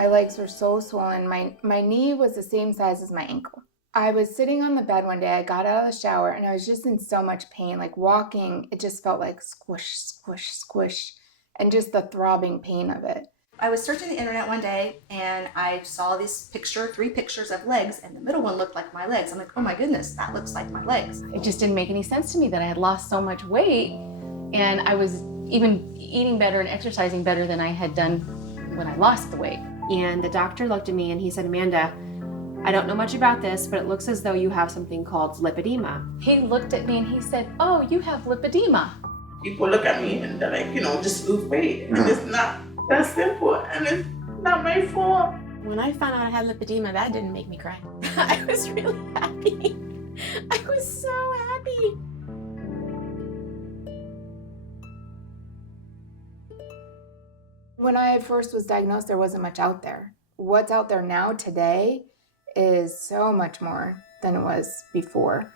My legs were so swollen. My knee was the same size as my ankle. I was sitting on the bed one day. I got out of the shower and I was just in so much pain. Like walking, it just felt like squish, squish, squish, and just the throbbing pain of it. I was searching the internet one day and I saw this picture, 3 pictures of legs, and the middle one looked like my legs. I'm like, oh my goodness, that looks like my legs. It just didn't make any sense to me that I had lost so much weight, and I was even eating better and exercising better than I had done when I lost the weight. And the doctor looked at me and he said, Amanda, I don't know much about this, but it looks as though you have something called lipedema. He looked at me and he said, oh, you have lipedema. People look at me and they're like, just lose weight. And it's not that simple, and it's not my fault. When I found out I had lipedema, that didn't make me cry. I was really happy. I was so happy. When I first was diagnosed, there wasn't much out there. What's out there now today is so much more than it was before.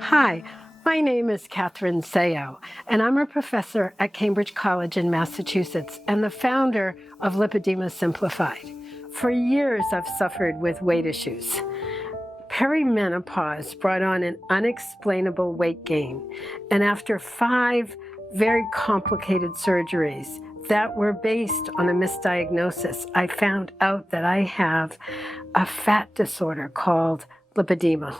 Hi, my name is Catherine Sayo, and I'm a professor at Cambridge College in Massachusetts and the founder of Lipedema Simplified. For years, I've suffered with weight issues. Perimenopause brought on an unexplainable weight gain, and after 5 very complicated surgeries that were based on a misdiagnosis, I found out that I have a fat disorder called lipedema.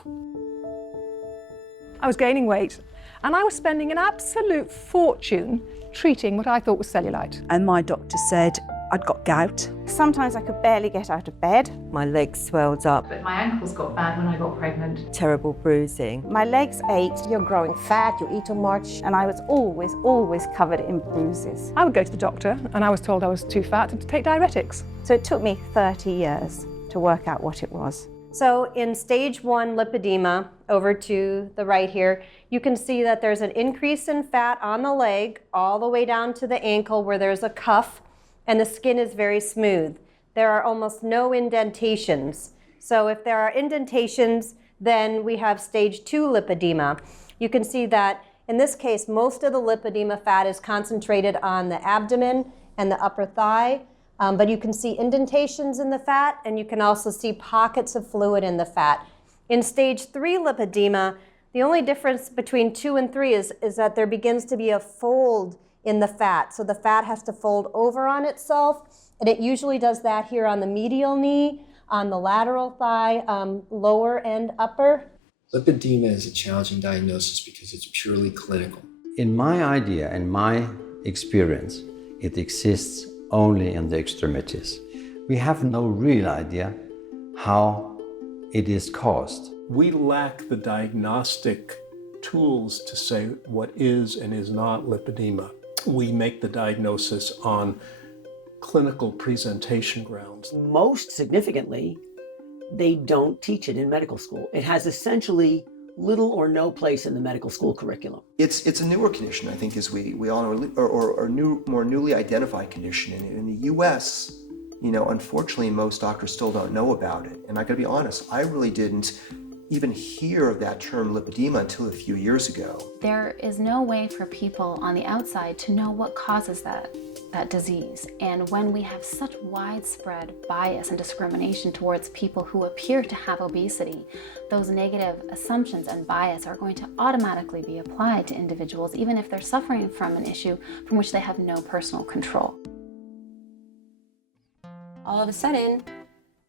I was gaining weight and I was spending an absolute fortune treating what I thought was cellulite. And my doctor said I'd got gout. Sometimes I could barely get out of bed. My legs swelled up. But my ankles got bad when I got pregnant. Terrible bruising. My legs ached. You're growing fat, you eat too much, and I was always covered in bruises. I would go to the doctor and I was told I was too fat and to take diuretics. So it took me 30 years to work out what it was. So in stage 1 lipedema, over to the right here, you can see that there's an increase in fat on the leg all the way down to the ankle where there's a cuff, and the skin is very smooth. There are almost no indentations. So if there are indentations, then we have stage 2 lipedema. You can see that in this case, most of the lipedema fat is concentrated on the abdomen and the upper thigh. But you can see indentations in the fat, and you can also see pockets of fluid in the fat. In stage 3 lipedema, the only difference between 2 and 3 is that there begins to be a fold in the fat. So the fat has to fold over on itself, and it usually does that here on the medial knee, on the lateral thigh, lower and upper. Lipedema is a challenging diagnosis because it's purely clinical. In my idea and my experience, it exists only in the extremities. We have no real idea how it is caused. We lack the diagnostic tools to say what is and is not lipedema. We make the diagnosis on clinical presentation grounds. Most significantly, they don't teach it in medical school. It has essentially little or no place in the medical school curriculum. It's a newer condition, I think, as we all know, or more newly identified condition. And in the US, unfortunately, most doctors still don't know about it. And I gotta be honest, I really didn't even hear of that term lipedema until a few years ago. There is no way for people on the outside to know what causes that disease. And when we have such widespread bias and discrimination towards people who appear to have obesity, those negative assumptions and bias are going to automatically be applied to individuals, even if they're suffering from an issue from which they have no personal control. All of a sudden,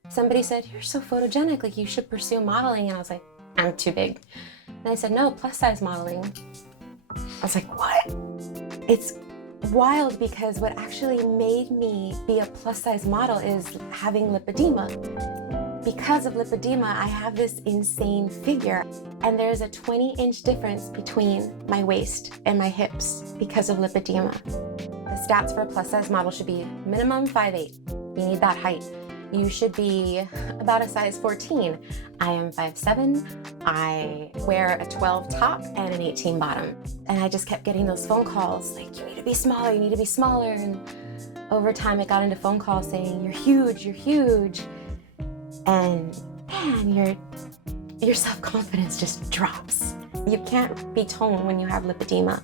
somebody said, you're so photogenic, like you should pursue modeling. And I was like, I'm too big. And I said, no, plus size modeling. I was like, what? It's wild because what actually made me be a plus size model is having lipedema. Because of lipedema, I have this insane figure. And there's a 20-inch difference between my waist and my hips because of lipedema. The stats for a plus size model should be minimum 5'8". You need that height. You should be about a size 14. I am 5'7". I wear a 12 top and an 18 bottom. And I just kept getting those phone calls like, you need to be smaller, you need to be smaller. And over time, it got into phone calls saying, you're huge, you're huge. And man, your self-confidence just drops. You can't be toned when you have lipedema.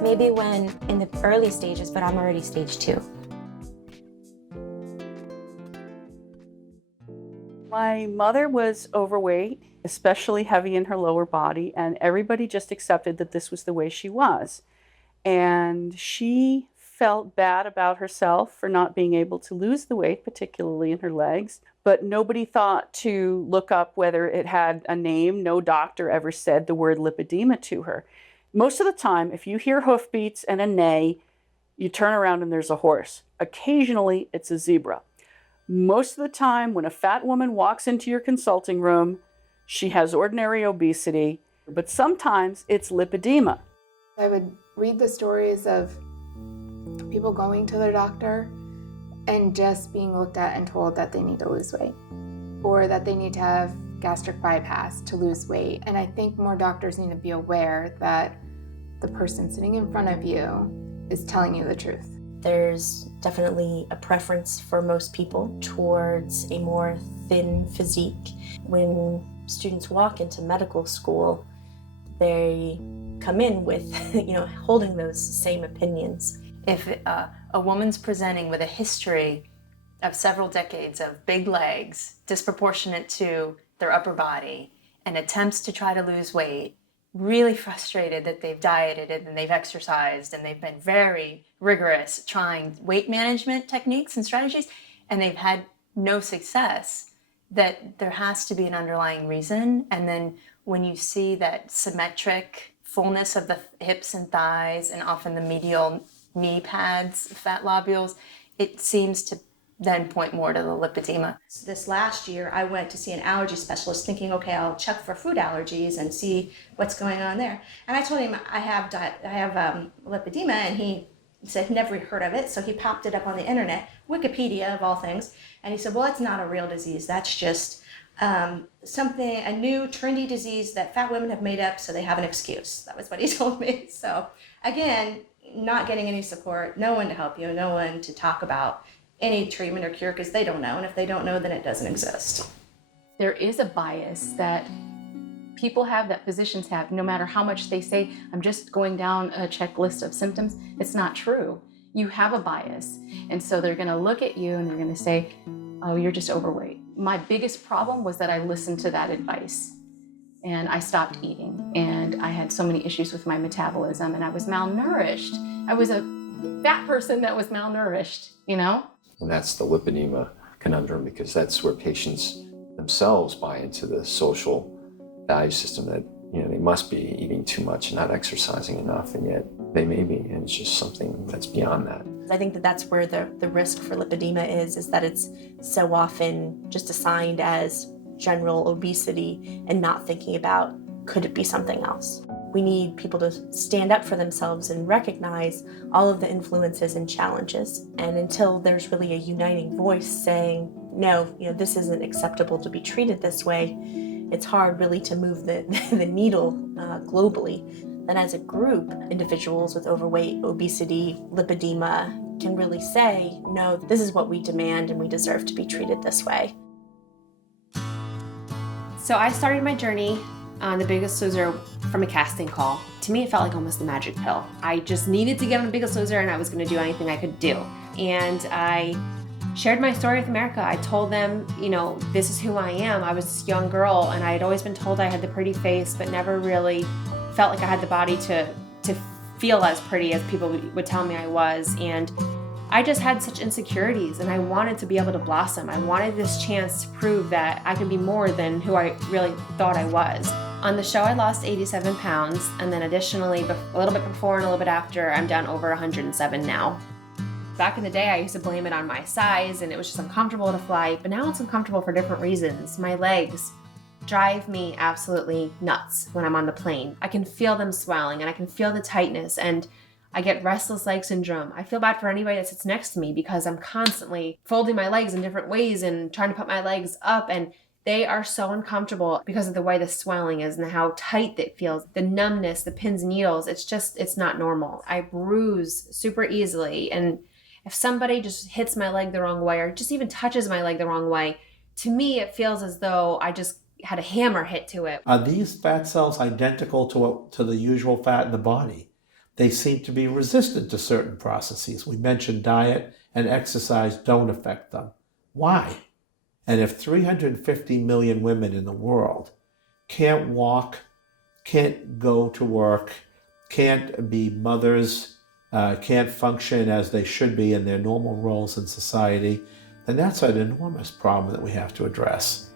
Maybe when in the early stages, but I'm already stage 2. My mother was overweight, especially heavy in her lower body, and everybody just accepted that this was the way she was. And she felt bad about herself for not being able to lose the weight, particularly in her legs. But nobody thought to look up whether it had a name. No doctor ever said the word lipedema to her. Most of the time, if you hear hoofbeats and a neigh, you turn around and there's a horse. Occasionally, it's a zebra. Most of the time, when a fat woman walks into your consulting room, she has ordinary obesity, but sometimes it's lipedema. I would read the stories of people going to their doctor and just being looked at and told that they need to lose weight or that they need to have gastric bypass to lose weight. And I think more doctors need to be aware that the person sitting in front of you is telling you the truth. There's definitely a preference for most people towards a more thin physique. When students walk into medical school, they come in with, holding those same opinions. If a woman's presenting with a history of several decades of big legs, disproportionate to their upper body, and attempts to try to lose weight, really frustrated that they've dieted and they've exercised and they've been very rigorous trying weight management techniques and strategies, and they've had no success, that there has to be an underlying reason. And then when you see that symmetric fullness of the hips and thighs and often the medial knee pads, fat lobules, it seems to then point more to the lipedema. This last year, I went to see an allergy specialist thinking, okay, I'll check for food allergies and see what's going on there. And I told him I have lipedema, and he said never heard of it. So he popped it up on the internet, Wikipedia of all things. And he said, well, it's not a real disease. That's just a new trendy disease that fat women have made up so they have an excuse. That was what he told me. So again, not getting any support, no one to help you, no one to talk about any treatment or cure because they don't know. And if they don't know, then it doesn't exist. There is a bias that people have, that physicians have, no matter how much they say, I'm just going down a checklist of symptoms. It's not true. You have a bias. And so they're gonna look at you and they're gonna say, oh, you're just overweight. My biggest problem was that I listened to that advice and I stopped eating, and I had so many issues with my metabolism, and I was malnourished. I was a fat person that was malnourished, And that's the lipedema conundrum, because that's where patients themselves buy into the social value system that, they must be eating too much and not exercising enough, and yet they may be, and it's just something that's beyond that. I think that that's where the risk for lipedema is that it's so often just assigned as general obesity and not thinking about, could it be something else? We need people to stand up for themselves and recognize all of the influences and challenges. And until there's really a uniting voice saying, no, this isn't acceptable to be treated this way, it's hard really to move the needle globally. And as a group, individuals with overweight, obesity, lipedema can really say, no, this is what we demand and we deserve to be treated this way. So I started my journey on The Biggest Loser from a casting call. To me, it felt like almost a magic pill. I just needed to get on The Biggest Loser and I was gonna do anything I could do. And I shared my story with America. I told them, this is who I am. I was this young girl and I had always been told I had the pretty face, but never really felt like I had the body to feel as pretty as people would tell me I was. And I just had such insecurities and I wanted to be able to blossom. I wanted this chance to prove that I could be more than who I really thought I was. On the show, I lost 87 pounds, and then additionally, a little bit before and a little bit after, I'm down over 107 now. Back in the day, I used to blame it on my size and it was just uncomfortable to fly, but now it's uncomfortable for different reasons. My legs drive me absolutely nuts when I'm on the plane. I can feel them swelling and I can feel the tightness, and I get restless leg syndrome. I feel bad for anybody that sits next to me because I'm constantly folding my legs in different ways and trying to put my legs up, and they are so uncomfortable because of the way the swelling is and how tight it feels, the numbness, the pins and needles. It's not normal. I bruise super easily, and if somebody just hits my leg the wrong way or just even touches my leg the wrong way, to me it feels as though I just had a hammer hit to it. Are these fat cells identical to the usual fat in the body? They seem to be resistant to certain processes. We mentioned diet and exercise don't affect them. Why? And if 350 million women in the world can't walk, can't go to work, can't be mothers, can't function as they should be in their normal roles in society, then that's an enormous problem that we have to address.